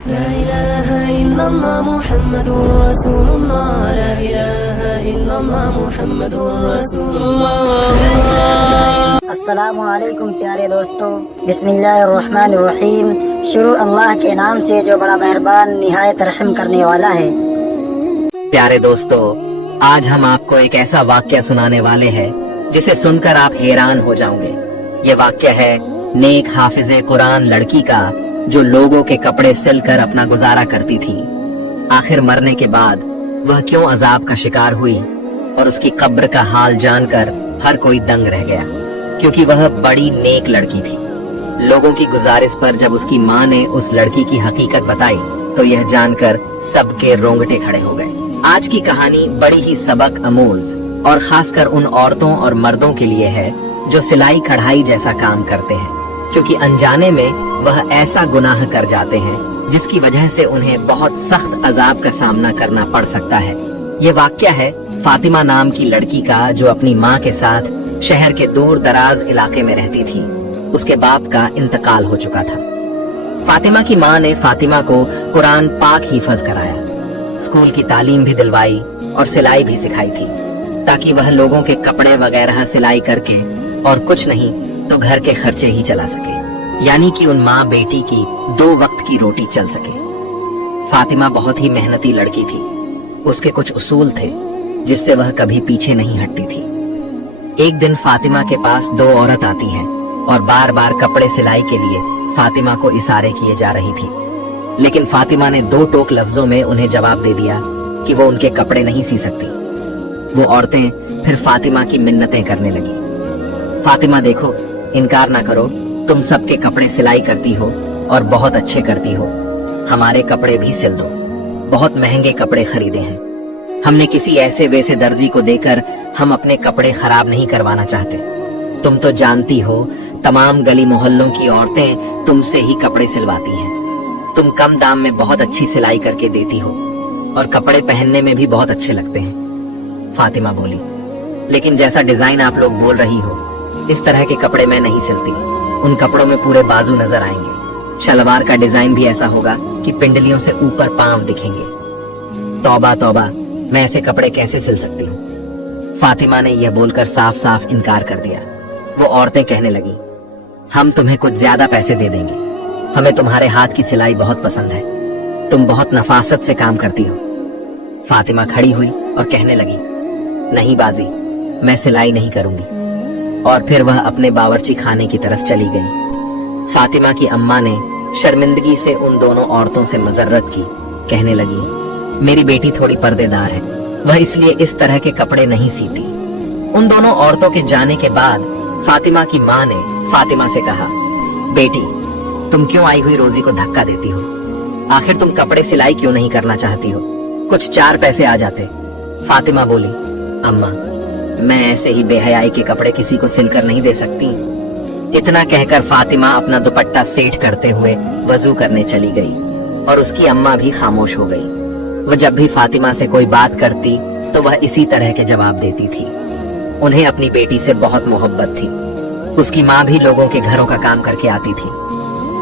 لا إله إلا الله محمد رسول الله لا إله إلا الله محمد رسول الله السلام علیکم پیارے دوستو، بسم اللہ الرحمن الرحیم۔ شروع اللہ کے نام سے جو بڑا مہربان نہایت رحم کرنے والا ہے۔ پیارے دوستو، آج ہم آپ کو ایک ایسا واقعہ سنانے والے ہیں جسے سن کر آپ حیران ہو جاؤں گے۔ یہ واقعہ ہے نیک حافظ قرآن لڑکی کا جو لوگوں کے کپڑے سل کر اپنا گزارا کرتی تھی۔ آخر مرنے کے بعد وہ کیوں عذاب کا شکار ہوئی، اور اس کی قبر کا حال جان کر ہر کوئی دنگ رہ گیا، کیونکہ وہ بڑی نیک لڑکی تھی۔ لوگوں کی گزارش پر جب اس کی ماں نے اس لڑکی کی حقیقت بتائی تو یہ جان کر سب کے رونگٹے کھڑے ہو گئے۔ آج کی کہانی بڑی ہی سبق آموز اور خاص کر ان عورتوں اور مردوں کے لیے ہے جو سلائی کڑھائی جیسا کام کرتے ہیں، کیونکہ انجانے میں وہ ایسا گناہ کر جاتے ہیں جس کی وجہ سے انہیں بہت سخت عذاب کا سامنا کرنا پڑ سکتا ہے۔ یہ واقعہ ہے فاطمہ نام کی لڑکی کا جو اپنی ماں کے ساتھ شہر کے دور دراز علاقے میں رہتی تھی۔ اس کے باپ کا انتقال ہو چکا تھا۔ فاطمہ کی ماں نے فاطمہ کو قرآن پاک حفظ کرایا، اسکول کی تعلیم بھی دلوائی اور سلائی بھی سکھائی تھی، تاکہ وہ لوگوں کے کپڑے وغیرہ سلائی کر کے اور کچھ نہیں تو گھر کے خرچے ہی چلا سکے، یعنی کہ ان ماں بیٹی کی 2 وقت کی روٹی چل سکے۔ فاطمہ بہت ہی محنتی لڑکی تھی۔ اس کے کچھ اصول تھے جس سے وہ کبھی پیچھے نہیں ہٹتی تھی۔ ایک دن فاطمہ کے پاس 2 عورت آتی ہیں اور بار بار کپڑے سلائی کے لیے فاطمہ کو اشارے کیے جا رہی تھی، لیکن فاطمہ نے 2 ٹوک لفظوں میں انہیں جواب دے دیا کہ وہ ان کے کپڑے نہیں سی سکتی۔ وہ عورتیں پھر فاطمہ کی منتیں کرنے لگی، فاطمہ دیکھو، انکار نہ کرو، تم سب کے کپڑے سلائی کرتی ہو اور بہت اچھے کرتی ہو، ہمارے کپڑے بھی سل دو، بہت مہنگے کپڑے خریدے ہیں، ہم نے کسی ایسے ویسے درزی کو دے کر ہم اپنے کپڑے خراب نہیں کروانا چاہتے، تم تو جانتی ہو تمام گلی محلوں کی عورتیں تم سے ہی کپڑے سلواتی ہیں، تم کم دام میں بہت اچھی سلائی کر کے دیتی ہو اور کپڑے پہننے میں بھی بہت اچھے لگتے ہیں۔ فاطمہ بولی، لیکن جیسا ڈیزائن آپ لوگ بول رہی ہو اس طرح کے کپڑے میں نہیں سلتی، ان کپڑوں میں پورے بازو نظر آئیں گے، شلوار کا ڈیزائن بھی ایسا ہوگا کہ پنڈلیوں سے اوپر پاؤں دکھیں گے، توبہ توبہ، میں ایسے کپڑے کیسے سل سکتی ہوں؟ فاطمہ نے یہ بول کر صاف صاف انکار کر دیا۔ وہ عورتیں کہنے لگی، ہم تمہیں کچھ زیادہ پیسے دے دیں گے، ہمیں تمہارے ہاتھ کی سلائی بہت پسند ہے، تم بہت نفاست سے کام کرتی ہو۔ فاطمہ کھڑی ہوئی اور کہنے لگی، نہیں بازی، میں سلائی نہیں کروں گی، اور پھر وہ اپنے باورچی خانے کی طرف چلی گئی۔ فاطمہ کی اماں نے شرمندگی سے ان دونوں عورتوں سے مذرت کی، کہنے لگی، میری بیٹی تھوڑی پردے دار ہے، وہ اس لیے اس طرح کے کپڑے نہیں سیتی۔ ان دونوں عورتوں کے جانے کے بعد فاطمہ کی ماں نے فاطمہ سے کہا، بیٹی، تم کیوں آئی ہوئی روزی کو دھکا دیتی ہو؟ آخر تم کپڑے سلائی کیوں نہیں کرنا چاہتی ہو؟ کچھ 4 پیسے آ جاتے۔ فاطمہ بولی، اماں، میں ایسے ہی بے حیائی کے کپڑے کسی کو سل کر نہیں دے سکتی۔ اتنا کہہ کر فاطمہ اپنا دوپٹہ سیٹ کرتے ہوئے وضو کرنے چلی گئی اور اس کی اماں بھی خاموش ہو گئی۔ وہ جب بھی فاطمہ سے کوئی بات کرتی تو وہ اسی طرح کے جواب دیتی تھی۔ انہیں اپنی بیٹی سے بہت محبت تھی۔ اس کی ماں بھی لوگوں کے گھروں کا کام کر کے آتی تھی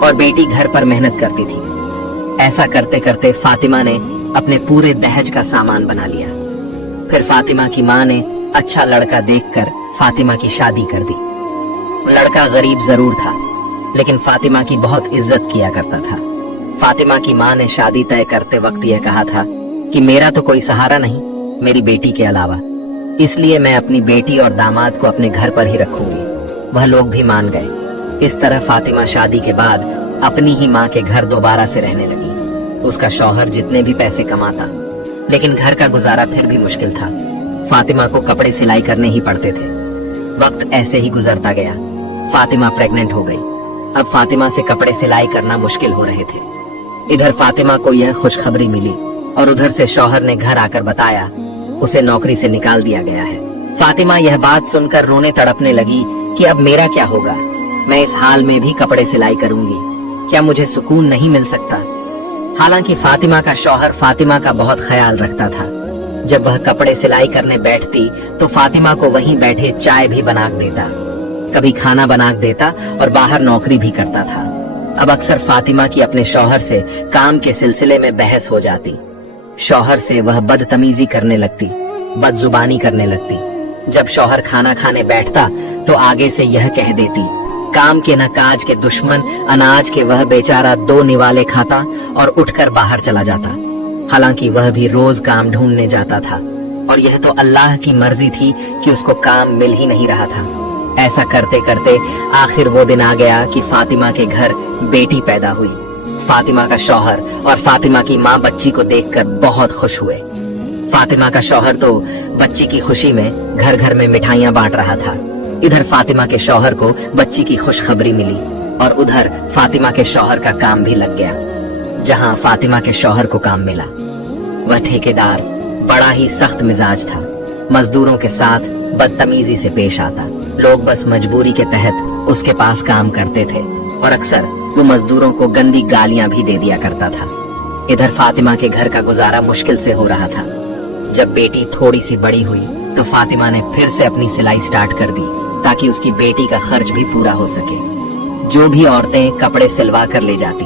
اور بیٹی گھر پر محنت کرتی تھی۔ ایسا کرتے کرتے فاطمہ نے اپنے پورے دہج کا سامان بنا لیا۔ پھر فاطمہ کی ماں نے اچھا لڑکا دیکھ کر فاطمہ کی شادی کر دی۔ لڑکا غریب ضرور تھا لیکن فاطمہ کی بہت عزت کیا کرتا تھا۔ فاطمہ کی ماں نے شادی طے کرتے وقت یہ کہا تھا کہ میرا تو کوئی سہارا نہیں میری بیٹی کے علاوہ، اس لیے میں اپنی بیٹی اور داماد کو اپنے گھر پر ہی رکھوں گی۔ وہ لوگ بھی مان گئے۔ اس طرح فاطمہ شادی کے بعد اپنی ہی ماں کے گھر دوبارہ سے رہنے لگی۔ اس کا شوہر جتنے بھی پیسے کماتا لیکن گھر کا گزارا پھر بھی مشکل تھا۔ فاطمہ کو کپڑے سلائی کرنے ہی پڑتے تھے۔ وقت ایسے ہی گزرتا گیا۔ فاطمہ پریگننٹ ہو گئی۔ اب فاطمہ سے کپڑے سلائی کرنا مشکل ہو رہے تھے۔ ادھر فاطمہ کو یہ خوشخبری ملی اور ادھر سے شوہر نے گھر آ کر بتایا اسے نوکری سے نکال دیا گیا ہے۔ فاطمہ یہ بات سن کر رونے تڑپنے لگی کہ اب میرا کیا ہوگا؟ میں اس حال میں بھی کپڑے سلائی کروں گی، کیا مجھے سکون نہیں مل سکتا؟ حالانکہ فاطمہ کا شوہر فاطمہ کا بہت خیال رکھتا تھا۔ جب وہ کپڑے سلائی کرنے بیٹھتی تو فاطمہ کو وہیں بیٹھے چائے بھی بنا دیتا، کبھی کھانا بنا دیتا اور باہر نوکری بھی کرتا تھا۔ अब अक्सर फातिमा की अपने शौहर से काम के सिलसिले में बहस हो जाती। शौहर से वह बदतमीजी करने लगती, बदजुबानी करने लगती। जब शौहर खाना खाने बैठता तो आगे से यह कह देती, काम के न काज के दुश्मन, अनाज के वह बेचारा 2 निवाले खाता, और उठकर बाहर चला जाता। हालांकि वह भी रोज काम ढूंढने जाता था, और यह तो अल्लाह की मर्जी थी कि उसको काम मिल ही नहीं रहा था। ऐसा करते करते आखिर वो दिन आ गया कि फातिमा के घर बेटी पैदा हुई। फातिमा का शौहर और फातिमा की माँ बच्ची को देखकर बहुत खुश हुए। फातिमा का शौहर तो बच्ची की खुशी में घर घर में मिठाइयाँ बांट रहा था। इधर फातिमा के शौहर को बच्ची की खुशखबरी मिली, और उधर फातिमा के शौहर का काम भी लग गया। जहाँ फातिमा के शौहर को काम मिला, वह ठेकेदार बड़ा ही सख्त मिजाज था। मजदूरों के साथ बदतमीजी से पेश आता। लोग बस मजबूरी के तहत उसके पास काम करते थे, और अक्सर वो मजदूरों को गंदी गालियां भी दे दिया करता था। इधर फातिमा के घर का गुजारा मुश्किल से हो रहा था। जब बेटी थोड़ी सी बड़ी हुई तो फातिमा ने फिर से अपनी सिलाई स्टार्ट कर दी, ताकि उसकी बेटी का खर्च भी पूरा हो सके। जो भी औरतें कपड़े सिलवा कर ले जाती,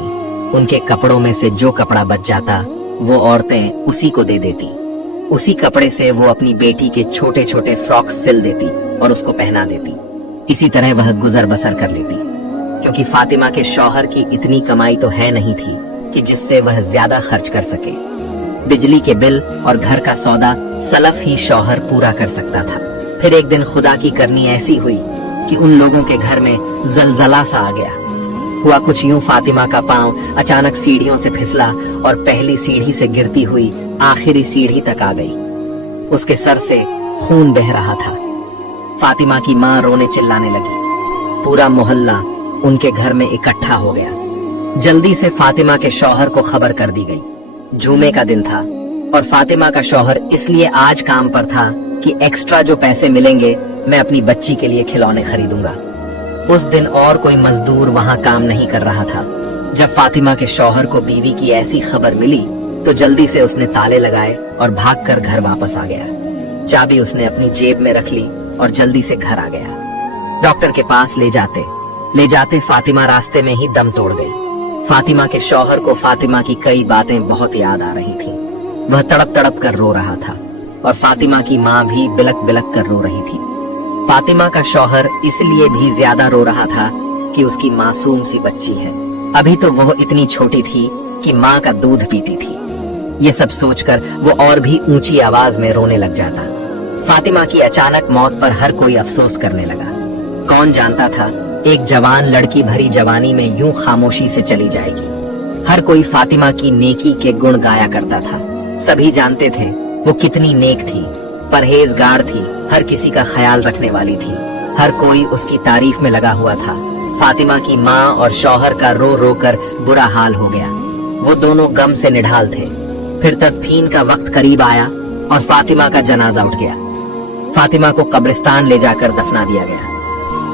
उनके कपड़ों में से जो कपड़ा बच जाता वो औरतें उसी को दे देती। उसी कपड़े से वो अपनी बेटी के छोटे छोटे फ्रॉक्स सिल देती और उसको पहना देती। इसी तरह वह गुजर बसर कर लेती, क्योंकि फातिमा के शौहर की इतनी कमाई तो है नहीं थी कि जिससे वह ज्यादा खर्च कर सके। बिजली के बिल और घर का सौदा सलफ ही शौहर पूरा कर सकता था। फिर एक दिन खुदा की करनी ऐसी हुई कि उन लोगों के घर में जलजला सा आ गया। हुआ कुछ यूं, फातिमा का पांव अचानक सीढ़ियों से फिसला और पहली सीढ़ी से गिरती हुई आखिरी सीढ़ी तक आ गई। उसके सर से खून बह रहा था। फातिमा की माँ रोने चिल्लाने लगी। पूरा मोहल्ला उनके घर में इकट्ठा हो गया। जल्दी से फातिमा के शौहर को खबर कर दी गई। जुमे का दिन था और फातिमा का शौहर इसलिए आज काम पर था कि एक्स्ट्रा जो पैसे मिलेंगे मैं अपनी बच्ची के लिए खिलौने खरीदूंगा। उस दिन और कोई मजदूर वहाँ काम नहीं कर रहा था। जब फातिमा के शौहर को बीवी की ऐसी खबर मिली तो जल्दी से उसने ताले लगाए और भागकर घर वापस आ गया। चाबी उसने अपनी जेब में रख ली और जल्दी से घर आ गया। डॉक्टर के पास ले जाते फातिमा रास्ते में ही दम तोड़ गई। फातिमा के शौहर को फातिमा की कई बातें बहुत याद आ रही थी। वह तड़प तड़प कर रो रहा था और फातिमा की माँ भी बिलक बिलक कर रो रही थी। फातिमा का शौहर इसलिए भी ज्यादा रो रहा था कि उसकी मासूम सी बच्ची है। अभी तो वह इतनी छोटी थी कि माँ का दूध पीती थी। ये सब सोचकर वो और भी ऊंची आवाज में रोने लग जाता। फातिमा की अचानक मौत पर हर कोई अफसोस करने लगा। कौन जानता था एक जवान लड़की भरी जवानी में यूं खामोशी से चली जाएगी। हर कोई फातिमा की नेकी के गुण गाया करता था। सभी जानते थे वो कितनी नेक थी, परहेजगार थी, हर किसी का ख्याल रखने वाली थी। हर कोई उसकी तारीफ में लगा हुआ था। फातिमा की माँ और शौहर का रो रो कर बुरा हाल हो गया। वो दोनों गम से निढाल थे। फिर तदफीन का वक्त करीब आया और फातिमा का जनाजा उठ गया। फातिमा को कब्रिस्तान ले जाकर दफना दिया गया।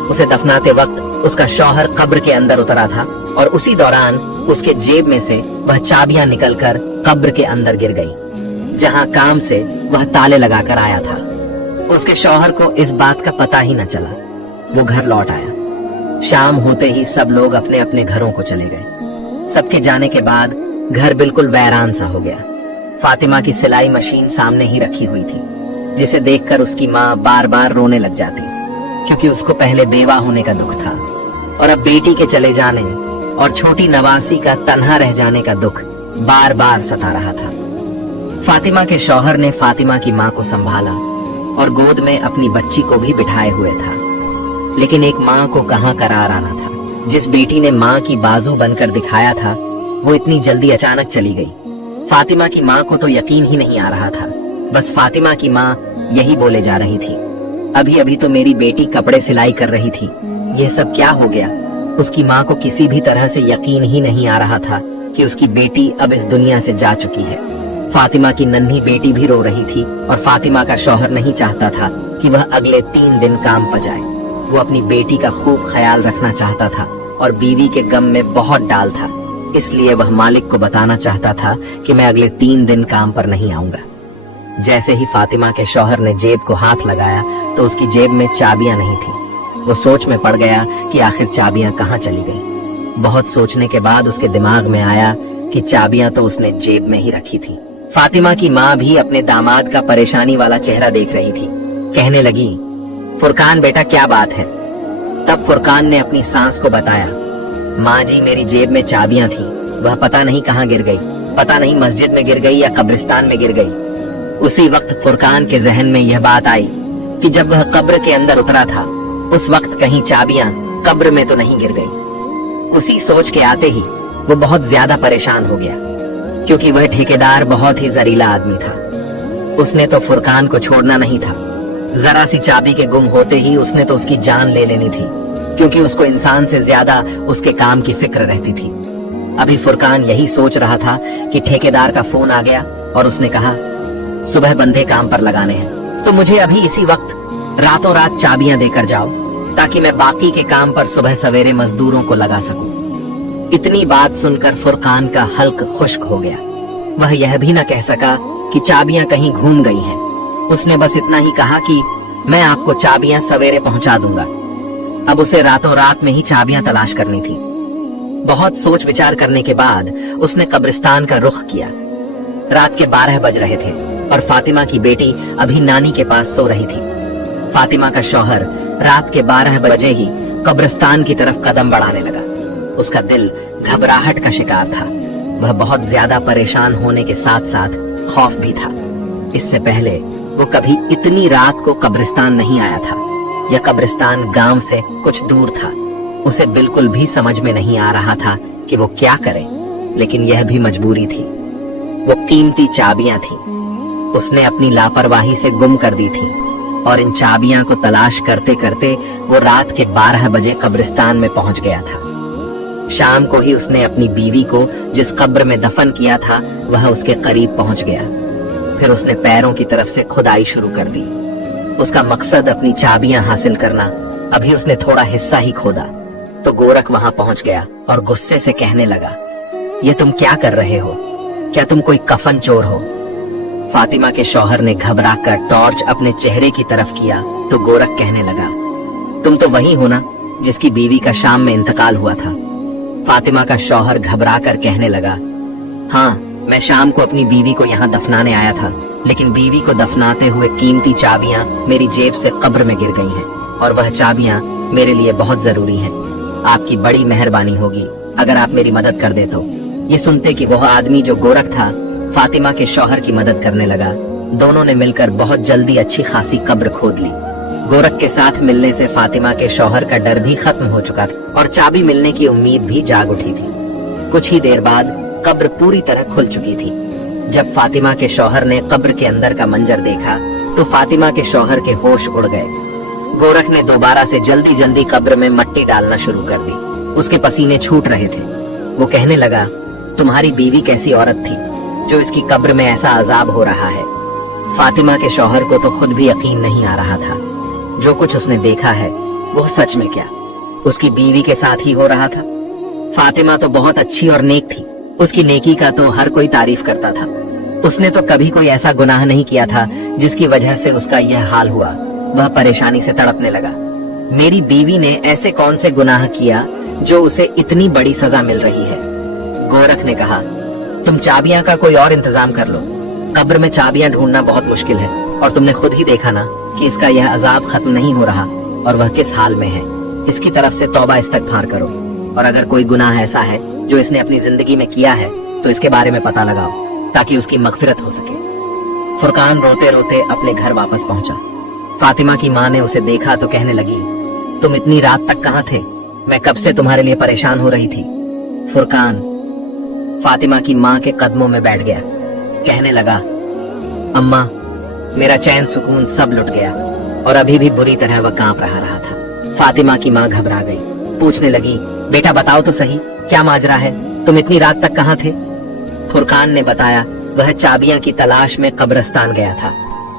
उसे दफनाते वक्त उसका शौहर कब्र के अंदर उतरा था और उसी दौरान उसके जेब में से वह चाबियां निकलकर कब्र के अंदर गिर गई, जहां काम से वह ताले लगाकर आया था। उसके शौहर को इस बात का पता ही न चला। वो घर लौट आया। शाम होते ही सब लोग अपने अपने घरों को चले गए। सबके जाने के बाद घर बिल्कुल वैरान सा हो गया। फातिमा की सिलाई मशीन सामने ही रखी हुई थी, जिसे देखकर उसकी माँ बार बार रोने लग जाती, क्योंकि उसको पहले बेवा होने का दुख था और अब बेटी के चले जाने और छोटी नवासी का तन्हा रह जाने का दुख बार बार सता रहा था। फातिमा के शौहर ने फातिमा की माँ को संभाला और गोद में अपनी बच्ची को भी बिठाए हुए था। लेकिन एक माँ को कहाँ करार आना था। जिस बेटी ने माँ की बाजू बनकर दिखाया था वो इतनी जल्दी अचानक चली गई। फातिमा की माँ को तो यकीन ही नहीं आ रहा था। बस फातिमा की माँ यही बोले जा रही थी, अभी अभी तो मेरी बेटी कपड़े सिलाई कर रही थी, ये सब क्या हो गया। उसकी माँ को किसी भी तरह से यकीन ही नहीं आ रहा था कि उसकी बेटी अब इस दुनिया से जा चुकी है। फातिमा की नन्ही बेटी भी रो रही थी और फातिमा का शौहर नहीं चाहता था कि वह अगले 3 दिन काम पर जाए। वो अपनी बेटी का खूब ख्याल रखना चाहता था और बीवी के गम में बहुत डाल था। इसलिए वह मालिक को बताना चाहता था कि मैं अगले 3 दिन काम पर नहीं आऊंगा। जैसे ही फातिमा के शौहर ने जेब को हाथ लगाया तो उसकी जेब में चाबियां नहीं थी। वो सोच में पड़ गया कि आखिर चाबियां कहाँ चली गई। बहुत सोचने के बाद उसके दिमाग में आया कि चाबियां तो उसने जेब में ही रखी थी। फातिमा की माँ भी अपने दामाद का परेशानी वाला चेहरा देख रही थी। कहने लगी, फुरकान बेटा क्या बात है? तब फुरकान ने अपनी सास को बताया, माँ जी मेरी जेब में चाबियां थी, वह पता नहीं कहाँ गिर गई, पता नहीं मस्जिद में गिर गई या कब्रिस्तान में गिर गई। उसी वक्त फुरकान के जहन में यह बात आई कि जब वह कब्र के अंदर उतरा था उस वक्त कहीं चाबियां कब्र में तो नहीं गिर गई। उसी सोच के आते ही वो बहुत ज्यादा परेशान हो गया, क्योंकि वह ठेकेदार बहुत ही जरीला आदमी था। उसने तो फुरकान को छोड़ना नहीं था। जरा सी चाबी के गुम होते ही उसने तो उसकी जान ले लेनी थी, क्योंकि उसको इंसान से ज्यादा उसके काम की फिक्र रहती थी। अभी फुरकान यही सोच रहा था कि ठेकेदार का फोन आ गया और उसने कहा, सुबह बंदे काम पर लगाने हैं, तो मुझे अभी इसी वक्त रातों रात चाबियां देकर जाओ, ताकि मैं बाकी के काम पर सुबह सवेरे मजदूरों को लगा सकूं। इतनी बात सुनकर फुरकान का हल्क खुश्क हो गया। वह यह भी न कह सका कि चाबियां कहीं घूम गई हैं। उसने बस इतना ही कहा कि मैं आपको चाबियां सवेरे पहुंचा दूंगा। अब उसे रातों रात में ही चाबियां तलाश करनी थी। बहुत सोच विचार करने के बाद उसने कब्रिस्तान का रुख किया। रात के 12 बज रहे थे और फातिमा की बेटी अभी नानी के पास सो रही थी। फातिमा का शौहर रात के 12 बजे ही कब्रिस्तान की तरफ कदम बढ़ाने लगा। उसका दिल घबराहट का शिकार था। वह बहुत ज्यादा परेशान होने के साथ साथ खौफ भी था। इससे पहले वो कभी इतनी रात को कब्रिस्तान नहीं आया था। यह कब्रिस्तान गांव से कुछ दूर था। उसे बिल्कुल भी समझ में नहीं आ रहा था कि वो क्या करे, लेकिन यह भी मजबूरी थी। वो कीमती चाबियां थी, उसने अपनी लापरवाही से गुम कर दी थी, और इन चाबियां को तलाश करते करते वो रात के 12 बजे कब्रिस्तान में पहुंच गया था। शाम को ही उसने अपनी बीवी को जिस कब्र में दफन किया था वह उसके करीब पहुंच गया। फिर उसने पैरों की तरफ से खुदाई शुरू कर दी। उसका मकसद अपनी चाबियां हासिल करना। अभी उसने थोड़ा हिस्सा ही खोदा तो गोरख वहां पहुंच गया और गुस्से से कहने लगा, ये तुम क्या कर रहे हो? क्या तुम कोई कफन चोर हो? फातिमा के शौहर ने घबरा कर टॉर्च अपने चेहरे की तरफ किया तो गोरख कहने लगा, तुम तो वही हो ना जिसकी बीवी का शाम में इंतकाल हुआ था। फातिमा का शौहर घबरा कर कहने लगा, हाँ, मैं शाम को अपनी बीवी को यहाँ दफनाने आया था, लेकिन बीवी को दफनाते हुए कीमती चाबियां मेरी जेब से कब्र में गिर गई हैं, और वह चाबियां मेरे लिए बहुत जरूरी हैं। आपकी बड़ी मेहरबानी होगी अगर आप मेरी मदद कर दे तो। ये सुनते कि वह आदमी जो गोरख था फातिमा के शौहर की मदद करने लगा। दोनों ने मिलकर बहुत जल्दी अच्छी खासी कब्र खोद ली। गोरख के साथ मिलने से फातिमा के शौहर का डर भी खत्म हो चुका था और चाबी मिलने की उम्मीद भी जाग उठी थी। कुछ ही देर बाद कब्र पूरी तरह खुल चुकी थी। जब फातिमा के शौहर ने कब्र के अंदर का मंजर देखा तो फातिमा के शौहर के होश उड़ गए। गोरख ने दोबारा से जल्दी जल्दी कब्र में मट्टी डालना शुरू कर दी। उसके पसीने छूट रहे थे। वो कहने लगा, तुम्हारी बीवी कैसी औरत थी जो इसकी कब्र में ऐसा अजाब हो रहा है। फातिमा के शौहर को तो खुद भी यकीन नहीं आ रहा था। जो कुछ उसने देखा है वो सच में क्या उसकी बीवी के साथ ही हो रहा था। फातिमा तो बहुत अच्छी और नेक थी। उसकी नेकी का तो हर कोई तारीफ करता था। उसने तो कभी कोई ऐसा गुनाह नहीं किया था जिसकी वजह से उसका यह हाल हुआ। वह परेशानी से तड़पने लगा। मेरी बीवी ने ऐसे कौन से गुनाह किया जो उसे इतनी बड़ी सजा मिल रही है? गोरख ने कहा, तुम चाबियां का कोई और इंतजाम कर लो। कब्र में चाबियां ढूंढना बहुत मुश्किल है, और तुमने खुद ही देखा ना कि इसका यह अजाब खत्म नहीं हो रहा और वह किस हाल में है। इसकी तरफ से तौबा इस्तगफार करो, और अगर कोई गुनाह ऐसा है जो इसने अपनी जिंदगी में किया है तो इसके बारे में पता लगाओ, ताकि उसकी मगफिरत हो सके। फुरकान रोते रोते अपने घर वापस पहुंचा। फातिमा की माँ ने उसे देखा तो कहने लगी, तुम इतनी रात तक कहाँ थे? मैं कब से तुम्हारे लिए परेशान हो रही थी। फुरकान फातिमा की माँ के कदमों में बैठ गया। कहने लगा, अम्मा, मेरा चैन सुकून सब लुट गया, और अभी भी बुरी तरह वह कांप रहा था। फातिमा की माँ घबरा गई। पूछने लगी, बेटा बताओ तो सही, क्या माजरा है? तुम इतनी रात तक कहाँ थे? फुरकान ने बताया, वह चाबियां की तलाश में कब्रिस्तान गया था,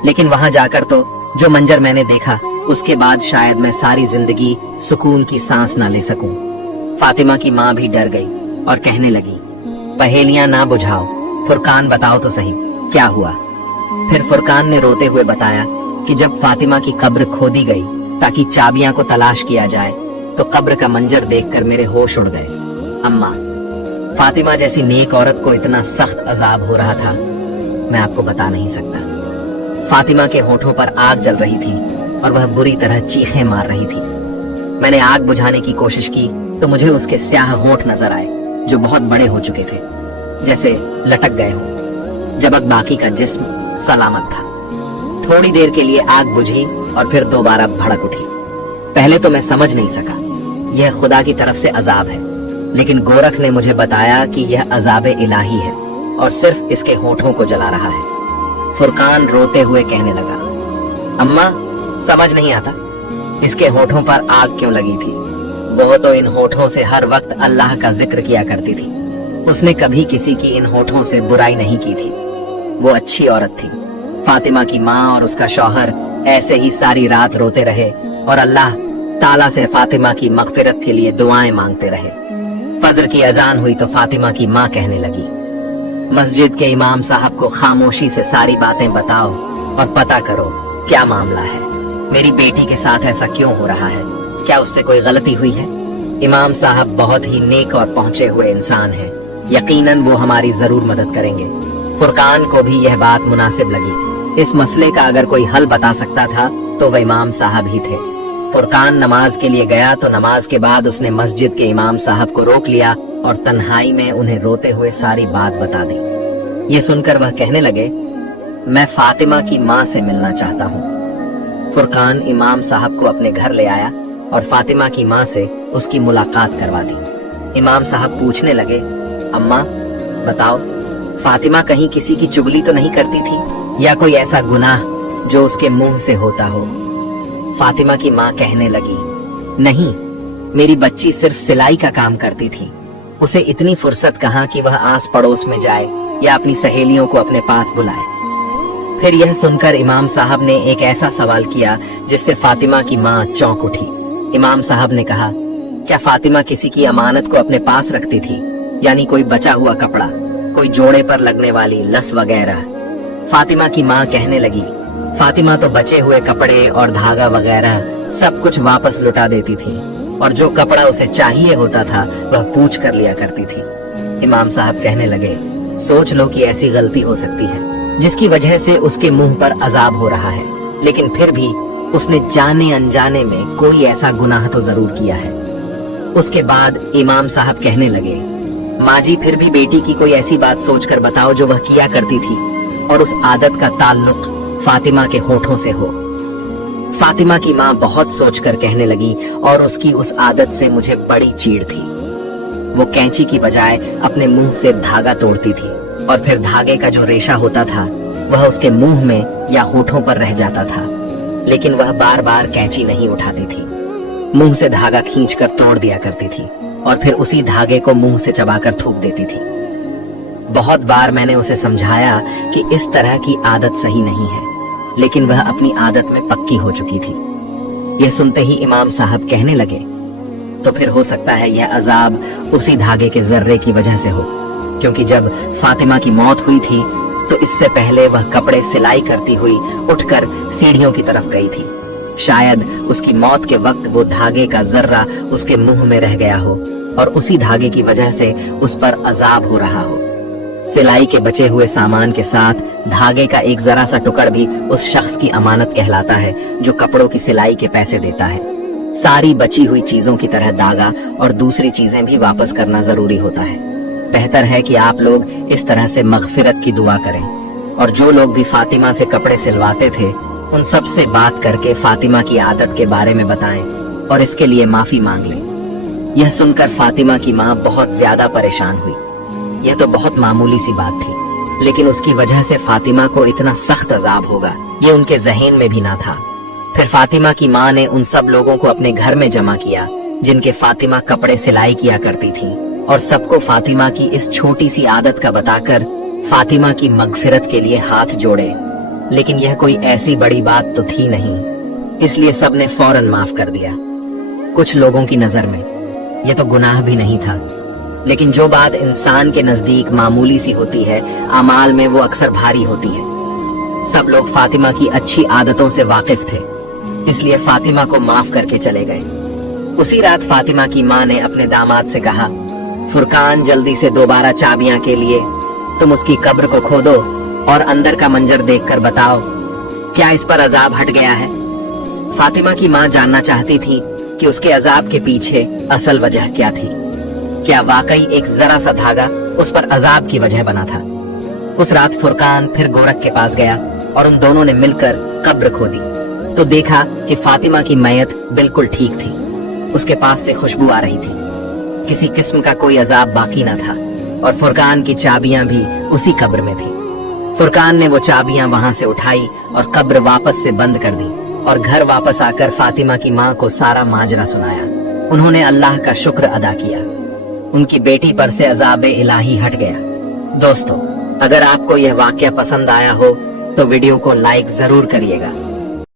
लेकिन वहां जाकर तो जो मंजर मैंने देखा उसके बाद शायद मैं सारी जिंदगी सुकून की सांस ना ले सकूं। फातिमा की माँ भी डर गई और कहने लगी, पहेलियां ना बुझाओ, फुरकान बताओ तो सही क्या हुआ। फिर फुरकान ने रोते हुए बताया कि जब फातिमा की कब्र खोदी गई ताकि चाबियां को तलाश किया जाए तो कब्र का मंजर देखकर मेरे होश उड़ गए। अम्मा, फातिमा जैसी नेक औरत को इतना सख्त अजाब हो रहा था, मैं आपको बता नहीं सकता। फातिमा के होठों पर आग जल रही थी और वह बुरी तरह चीखें मार रही थी। मैंने आग बुझाने की कोशिश की तो मुझे उसके स्याह होठ नजर आए, जो बहुत बड़े हो चुके थे, जैसे लटक गए हों, जबकि बाकी का जिस्म सलामत था। थोड़ी देर के लिए आग बुझी और फिर दोबारा भड़क उठी। पहले तो मैं समझ नहीं सका, यह खुदा की तरफ से अजाब है, लेकिन गोरख ने मुझे बताया कि यह अजाब इलाही है और सिर्फ इसके होठों को जला रहा है। फुरकान रोते हुए कहने लगा, अम्मा, समझ नहीं आता इसके होठों पर आग क्यों लगी थी। वो तो इन होठों से हर वक्त अल्लाह का जिक्र किया करती थी। उसने कभी किसी की इन होठों से बुराई नहीं की थी। वो अच्छी औरत थी। फातिमा की माँ और उसका शौहर ऐसे ही सारी रात रोते रहे और अल्लाह ताला से फातिमा की मगफिरत के लिए दुआएं मांगते रहे। फजर की अजान हुई तो फातिमा की माँ कहने लगी, मस्जिद के इमाम साहब को खामोशी से सारी बातें बताओ और पता करो क्या मामला है। मेरी बेटी के साथ ऐसा क्यों हो रहा है? क्या उससे कोई गलती हुई है? इमाम साहब बहुत ही नेक और पहुंचे हुए इंसान हैं। यकीनन वो हमारी जरूर मदद करेंगे। फुरकान को भी यह बात मुनासिब लगी। इस मसले का अगर कोई हल बता सकता था तो वह इमाम साहब ही थे। फुरकान नमाज के लिए गया तो नमाज के बाद उसने मस्जिद के इमाम साहब को रोक लिया और तन्हाई में उन्हें रोते हुए सारी बात बता दी। ये सुनकर वह कहने लगे, मैं फातिमा की माँ से मिलना चाहता हूँ। फुरकान इमाम साहब को अपने घर ले आया और फातिमा की माँ से उसकी मुलाकात करवा दी। इमाम साहब पूछने लगे, अम्मा बताओ, फातिमा कहीं किसी की चुगली तो नहीं करती थी या कोई ऐसा गुनाह जो उसके मुंह से होता हो? फातिमा की माँ कहने लगी, नहीं, मेरी बच्ची सिर्फ सिलाई का काम करती थी। उसे इतनी फुर्सत कहाँ कि वह आस पड़ोस में जाए या अपनी सहेलियों को अपने पास बुलाए। फिर यह सुनकर इमाम साहब ने एक ऐसा सवाल किया जिससे फातिमा की माँ चौंक उठी। इमाम साहब ने कहा, क्या फातिमा किसी की अमानत को अपने पास रखती थी, यानी कोई बचा हुआ कपड़ा, कोई जोड़े पर लगने वाली लस वगैरह? फातिमा की माँ कहने लगी, फातिमा तो बचे हुए कपड़े और धागा वगैरह सब कुछ वापस लुटा देती थी और जो कपड़ा उसे चाहिए होता था वह पूछ कर लिया करती थी। इमाम साहब कहने लगे, सोच लो कि ऐसी गलती हो सकती है जिसकी वजह से उसके मुंह पर अजाब हो रहा है, लेकिन फिर भी उसने जाने अनजाने में कोई ऐसा गुनाह तो जरूर किया है। उसके बाद इमाम साहब कहने लगे, माँ जी, फिर भी बेटी की कोई ऐसी बात सोचकर बताओ जो वह किया करती थी और उस आदत का ताल्लुक फातिमा के होठों से हो। फातिमा की माँ बहुत सोचकर कहने लगी, और उसकी उस आदत से मुझे बड़ी चीड़ थी। वो कैंची की बजाय अपने मुंह से धागा तोड़ती थी और फिर धागे का जो रेशा होता था वह उसके मुंह में या होठों पर रह जाता था, लेकिन वह बार बार कैंची नहीं उठाती थी। मुंह से धागा खींचकर तोड़ दिया करती थी और फिर उसी धागे को मुंह से चबाकर थूक देती थी। बहुत बार मैंने उसे समझाया कि इस तरह की आदत सही नहीं है, लेकिन वह अपनी आदत में पक्की हो चुकी थी। यह सुनते ही इमाम साहब कहने लगे, तो फिर हो सकता है यह अजाब उसी धागे के जर्रे की वजह से हो, क्योंकि जब फातिमा की मौत हुई थी तो इससे पहले वह कपड़े सिलाई करती हुई उठकर सीढ़ियों की तरफ गई थी। शायद उसकी मौत के वक्त वो धागे का जर्रा उसके मुंह में रह गया हो और उसी धागे की वजह से उस पर अजाब हो रहा हो। सिलाई के बचे हुए सामान के साथ धागे का एक जरा सा टुकड़ भी उस शख्स की अमानत कहलाता है जो कपड़ों की सिलाई के पैसे देता है। सारी बची हुई चीजों की तरह दागा और दूसरी चीजें भी वापस करना जरूरी होता है। बेहतर है कि आप लोग इस तरह से मगफिरत की दुआ करें, और जो लोग भी फातिमा से कपड़े सिलवाते थे उन सब से बात करके फातिमा की आदत के बारे में बताएं और इसके लिए माफी मांग लें। यह सुनकर फातिमा की माँ बहुत ज्यादा परेशान हुई। यह तो बहुत मामूली सी बात थी, लेकिन उसकी वजह से फातिमा को इतना सख्त अजाब होगा ये उनके ज़हन में भी ना था। फिर फातिमा की माँ ने उन सब लोगों को अपने घर में जमा किया जिनके फातिमा कपड़े सिलाई किया करती थी, और सबको फातिमा की इस छोटी सी आदत का बताकर फातिमा की मगफिरत के लिए हाथ जोड़े। लेकिन यह कोई ऐसी बड़ी बात तो थी नहीं, इसलिए सबने फौरन माफ कर दिया। कुछ लोगों की नजर में यह तो गुनाह भी नहीं था, लेकिन जो बात इंसान के नजदीक मामूली सी होती है, अमाल में वो अक्सर भारी होती है। सब लोग फातिमा की अच्छी आदतों से वाकिफ थे, इसलिए फातिमा को माफ करके चले गए। उसी रात फातिमा की माँ ने अपने दामाद से कहा, फुरकान जल्दी से दोबारा चाबियां के लिए तुम उसकी कब्र को खोदो और अंदर का मंजर देखकर बताओ क्या इस पर अजाब हट गया है। फातिमा की माँ जानना चाहती थी कि उसके अजाब के पीछे असल वजह क्या थी। क्या वाकई एक जरा सा धागा उस पर अजाब की वजह बना था। उस रात फुरकान फिर गोरख के पास गया और उन दोनों ने मिलकर कब्र खोदी तो देखा कि फातिमा की मैयत बिल्कुल ठीक थी। उसके पास से खुशबू आ रही थी, किसी किस्म का कोई अजाब बाकी न था और फुरकान की चाबियां भी उसी कब्र में थी। फुरकान ने वो चाबियां वहां से उठाई और कब्र वापस से बंद कर दी और घर वापस आकर फातिमा की माँ को सारा माजरा सुनाया। उन्होंने अल्लाह का शुक्र अदा किया, उनकी बेटी पर से अजाब इलाही हट गया। दोस्तों, अगर आपको यह वाकया पसंद आया हो तो वीडियो को लाइक जरूर करिएगा।